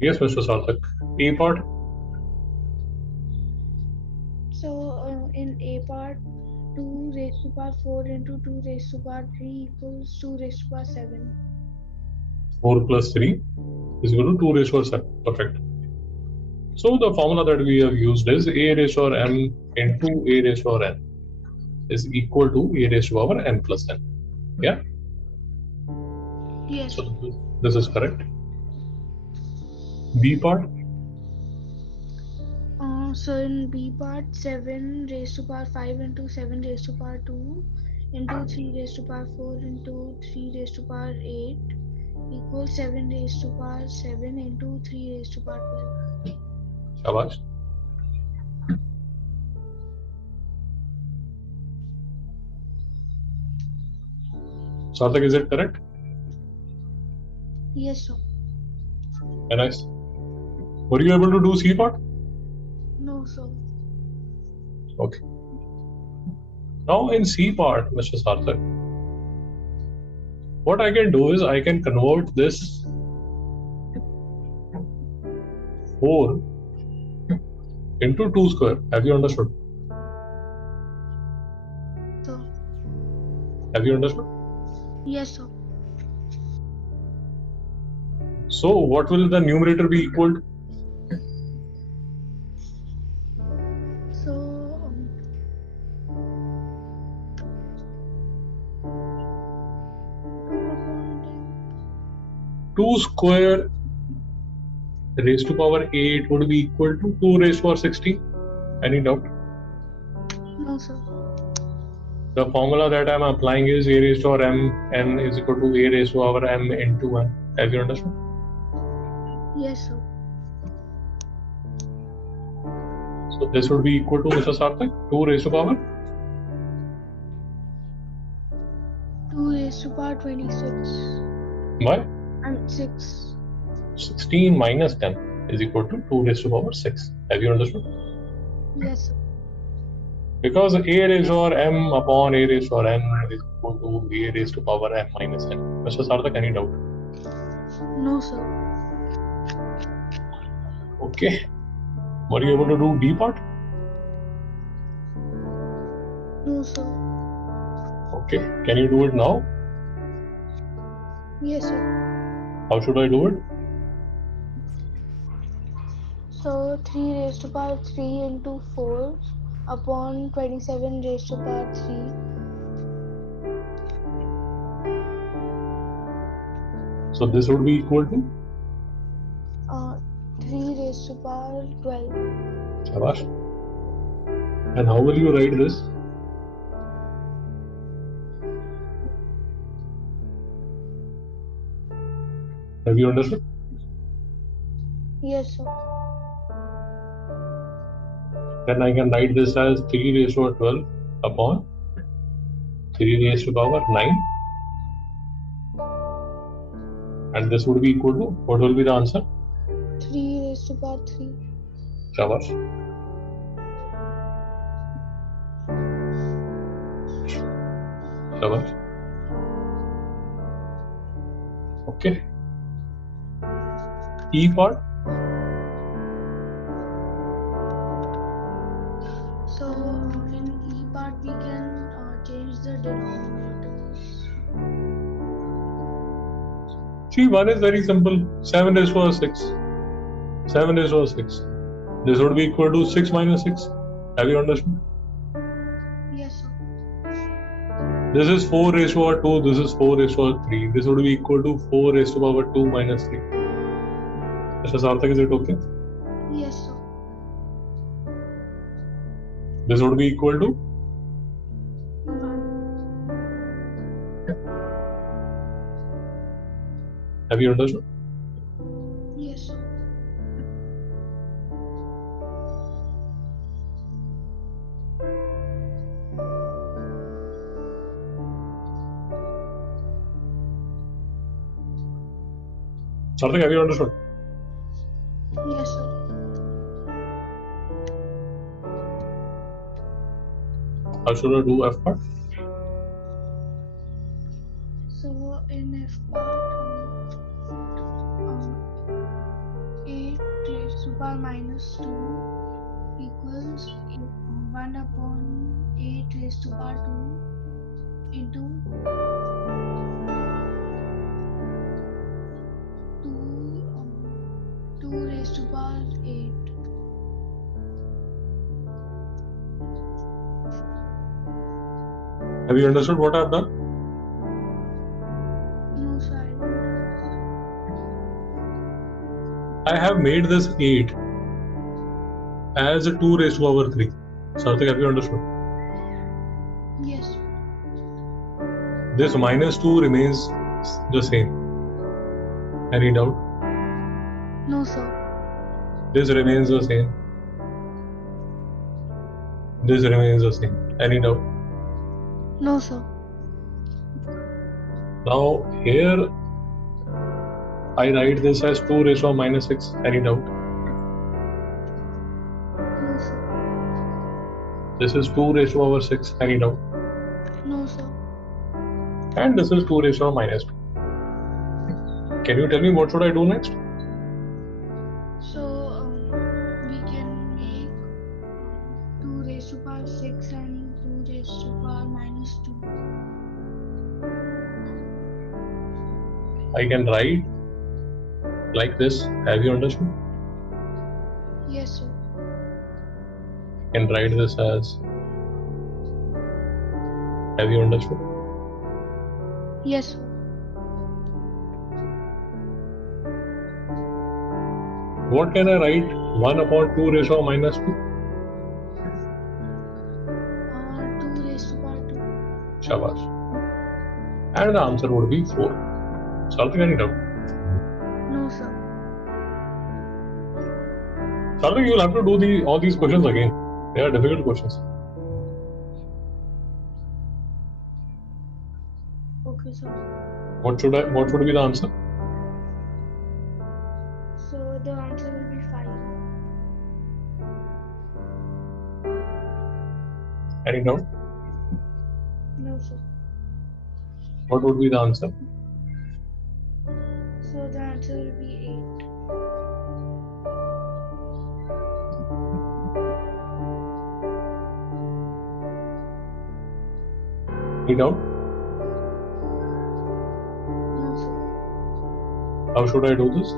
Yes, Mr. Sarthak. A part? So in A part, 2 raised to power 4 into 2 raised to power 3 equals 2 raised to power 7. 4 plus 3 is equal to 2 raised to power 7. Perfect. So the formula that we have used is a raised to power m into a raised to power n is equal to a raised to power n plus n. Yeah? Yes. So this is correct. B part? So in B part, 7 raised to power 5 into 7 raised to power 2 into 3 raised to power 4 into 3 raised to power 8 equals 7 raised to power 7 into 3 raised to power 12. Shabash. Sarthak, is it correct? Yes, sir. Very nice. Were you able to do C part? No, sir. Okay. Now in C part, Mr. Sarthak, what I can do is I can convert this 4 into 2 square. Have you understood? So, Have you understood? yes, sir. So what will the numerator be equal to? So, 2 upon 10. 2 square raised to power 8 would be equal to 2 raised to power 16. Any doubt? No, sir. The formula that I am applying is a raised to power m n is equal to a raised to power m into 1. Have you understood? Yes, sir. So this would be equal to, Mr. Sarthak, 2 raised to power 2 raised to power 26. by 6. 16 minus 10 is equal to 2 raised to power 6. Have you understood? Yes, sir. Because a raised to power m upon a raised to power n is equal to a raised to power m minus n. Mr. Sarthak, any doubt? No, sir. Okay. Were you able to do B part? No, sir. Okay. Can you do it now? Yes, sir. How should I do it? So 3 raised to power 3 into 4 upon 27 raised to power 3. So this would be equal to 3 raised to power 12. Shabash. And how will you write this? Have you understood? Yes, sir. Then I can write this as 3 raised to power 12 upon 3 raised to power 9. And this would be equal to, what will be the answer? 3 raised to power 3. Shabash. Shabash. Okay. E part? So in E part we can change the denominators. See, one is very simple. 7 raised to power 6. 7 raised to power 6. This would be equal to 6 minus 6. Have you understood? Yes, sir. This is 4 raised to power 2. This is 4 raised to power 3. This would be equal to 4 raised to power 2 minus 3. Mr. Sarthak, is it okay? Yes, sir. This would be equal to 1. Have you understood? Yes, sir. Sarthak, have you understood? Yes, sir. How should I do F part? So in F part, A power minus 2 equals 1 upon 8 raised to power 2 into 2 raised to power 8. Have you understood what I've done? No, sir, I don't understand. I have made this 8 as a 2 raised to power 3. Sarthak, have you understood? Yes. This minus 2 remains the same. Any doubt? No, sir. This remains the same. This remains the same. Any doubt? No, sir. Now here I write this as 2 raised to power minus 6. Any doubt? No, sir. This is 2 raised to power 6. Any doubt? No, sir. And this is 2 raised to power minus 2. Can you tell me what should I do next? So we can make 2 raised to power 6 and 2 raised to power minus 2. I can write like this. Have you understood? Yes, sir. I can write this as. Have you understood? Yes, sir. What can I write? 1 upon 2 raised to power minus 2? 2 raised to power 2. Shabash. And the answer would be 4. Sarthak, any doubt? No, sir. Sarthak, you will have to do all these questions again. They are difficult questions. Okay, sir. What should be the answer? So the answer will be 5. Any doubt? No, sir. What would be the answer? So the answer will be 8. Any doubt? No, sir. How should I do this?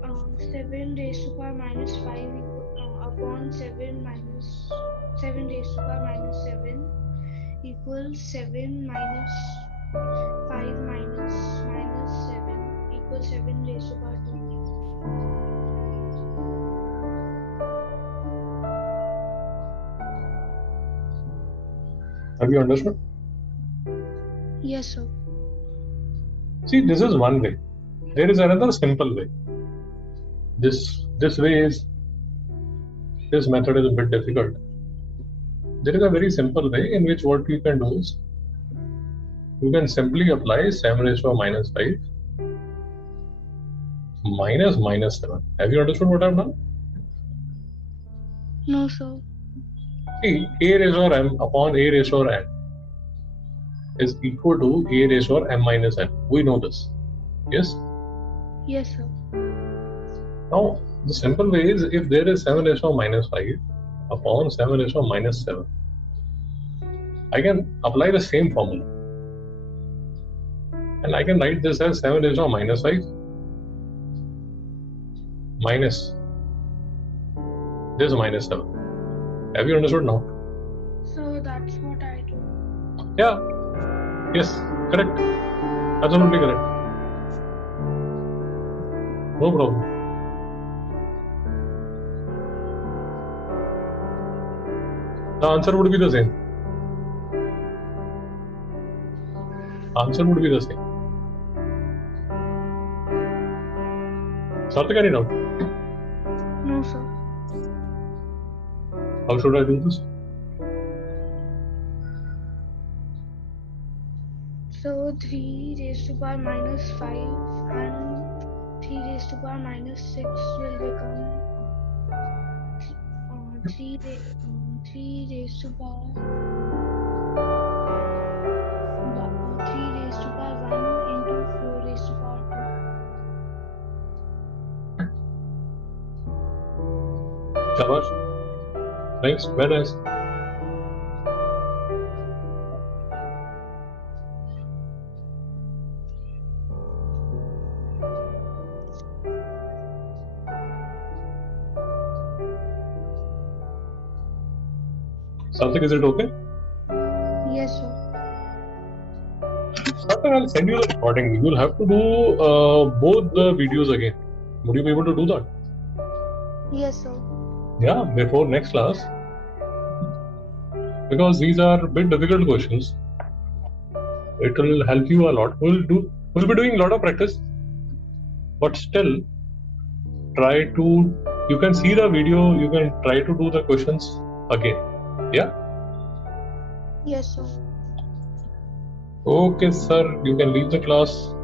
So 7 raised to power minus 5 upon 7 raised to power minus 7 equals 7 minus 5 minus 7 equals 7 raised to power 2. Have you understood? Yes, sir. See, this is one way. There is another simple way. This method is a bit difficult. There is a very simple way in which what you can do is you can simply apply 7 raised to power minus 5 minus 7. Have you understood what I've done? No, sir. See, a raised to power m upon a raised to power n is equal to a raised to power m minus n. We know this. Yes? Yes, sir. Now, the simple way is if there is 7 raised to power minus 5 upon 7 raised to power minus 7, I can apply the same formula. And I can write this as 7 raised to power minus 5 minus this minus 7. Have you understood now? So that's what I do. Yeah. Yes. Correct. Absolutely correct. No problem. The answer would be the same. Answer would be the same. Sarthak, any doubt? No, sir. How should I do this? So 3 raised to power minus 5 and 3 raised to power minus 6 will become 3 raised to power Shabash. Nice, very nice. Something, is it okay? Yes, sir. Something, I'll send you the recording. You'll have to do both the videos again. Would you be able to do that? Yes, sir. Yeah, before next class. Because these are a bit difficult questions. It will help you a lot. We'll be doing a lot of practice, but still try to, you can see the video, you can try to do the questions again. Yeah? Yes, sir. Okay, sir, you can leave the class.